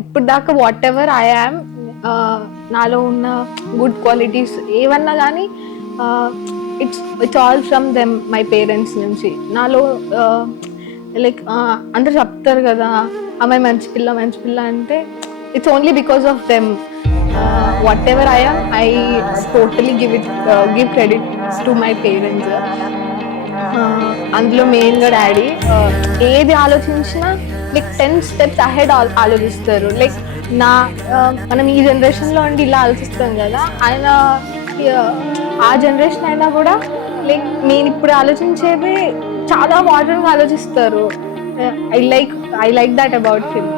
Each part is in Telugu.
ఇప్పుడు దాకా వాట్ ఎవర్ ఐ యామ్, నాలో ఉన్న గుడ్ క్వాలిటీస్ ఏవన్నా కానీ it's all from them, my parents నుంచి. నాలో లైక్ అందరు చెప్తారు కదా అమ్మాయి మంచి పిల్ల అంటే it's only because of them. What ever I am, I totally give credits to my parents. అందులో మెయిన్గా డాడీ ఏది ఆలోచించినా లైక్ 10 steps అహెడ్ ఆలోచిస్తారు. లైక్ మనం ఈ జనరేషన్లో ఉండి ఇలా ఆలోచిస్తాం కదా, ఆయన ఆ జనరేషన్ అయినా కూడా లైక్ నేను ఇప్పుడు ఆలోచించేది చాలా మోడర్న్గా ఆలోచిస్తారు. I like that about him.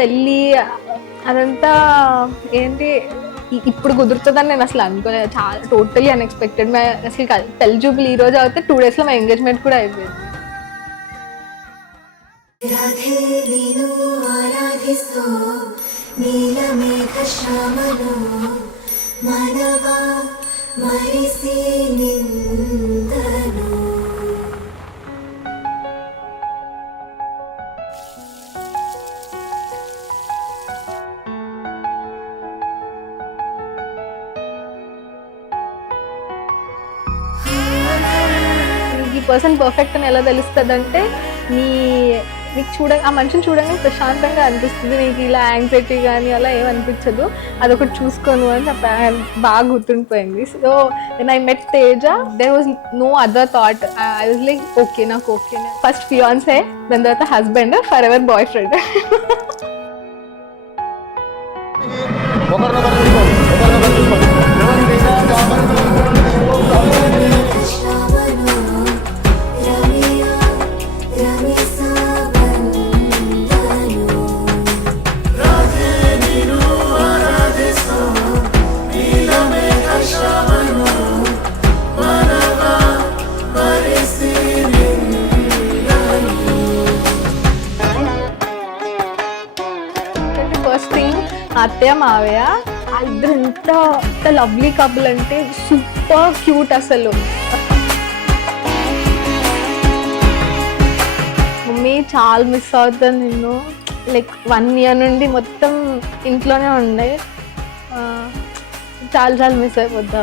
పెళ్ళి అదంతా ఏంటి ఇప్పుడు కుదురుతుందని నేను అసలు అనుకోలేదు. చాలా టోటలీ అన్ఎక్స్పెక్టెడ్. అసలు పెళ్లి చూపులు ఈ రోజు అవుతే 2 days మా ఎంగేజ్మెంట్ కూడా అయిపోయింది. ఈ పర్సన్ పర్ఫెక్ట్ అని ఎలా తెలుస్తుంది అంటే నీకు ఆ మనిషిని చూడగానే ప్రశాంతంగా అనిపిస్తుంది. నీకు ఇలా యాంగ్జైటీ కానీ అలా ఏమనిపించదు. అదొకటి చూసుకోను అని బాగా గుర్తుండిపోయింది. So when I met Teja there was no other thought. I was like okay, నాకు ఓకే. ఫస్ట్ ఫియాన్సే, దాని తర్వాత husband, forever boyfriend. First thing అత్తయ్య మావయ్య ఇద్దరు ఎంత లవ్లీ కపుల్ అంటే సూపర్ క్యూట్. అసలు మమ్మీ చాలా మిస్ అవుతాను నిన్ను. లైక్ 1 year నుండి మొత్తం ఇంట్లోనే ఉండే, చాలా మిస్ అయిపోతా.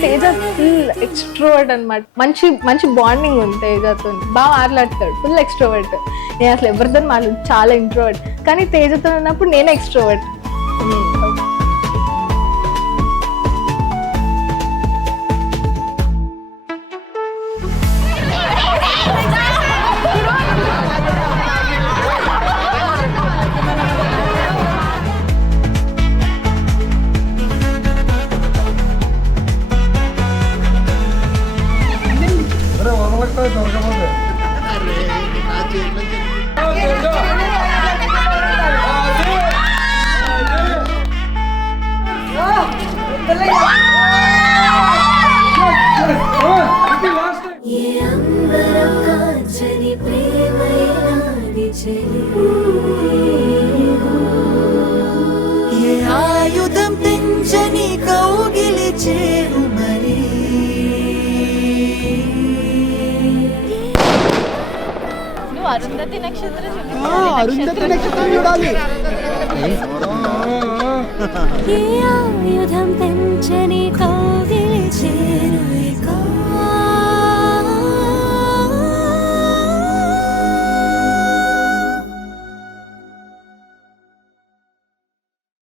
తేజ ఫుల్ ఎక్స్ట్రోవర్ట్ అనమాట. మంచి మంచి బాండింగ్ ఉంది తేజతో, బాగా మాట్లాడతాడు, ఫుల్ ఎక్స్ట్రోవర్ట్. నేను అసలు ఎవరితో మాట్లాడు, చాలా ఇంట్రోవర్ట్. కానీ తేజతో ఉన్నప్పుడు నేను ఎక్స్ట్రోవర్ట్. ఆయుధం పెంచని కౌగిలి చేరు మరి అరుంధతి నక్షత్రం చూడాలి. ఏ ఆయుధం పెంచని కౌగిలి చేరు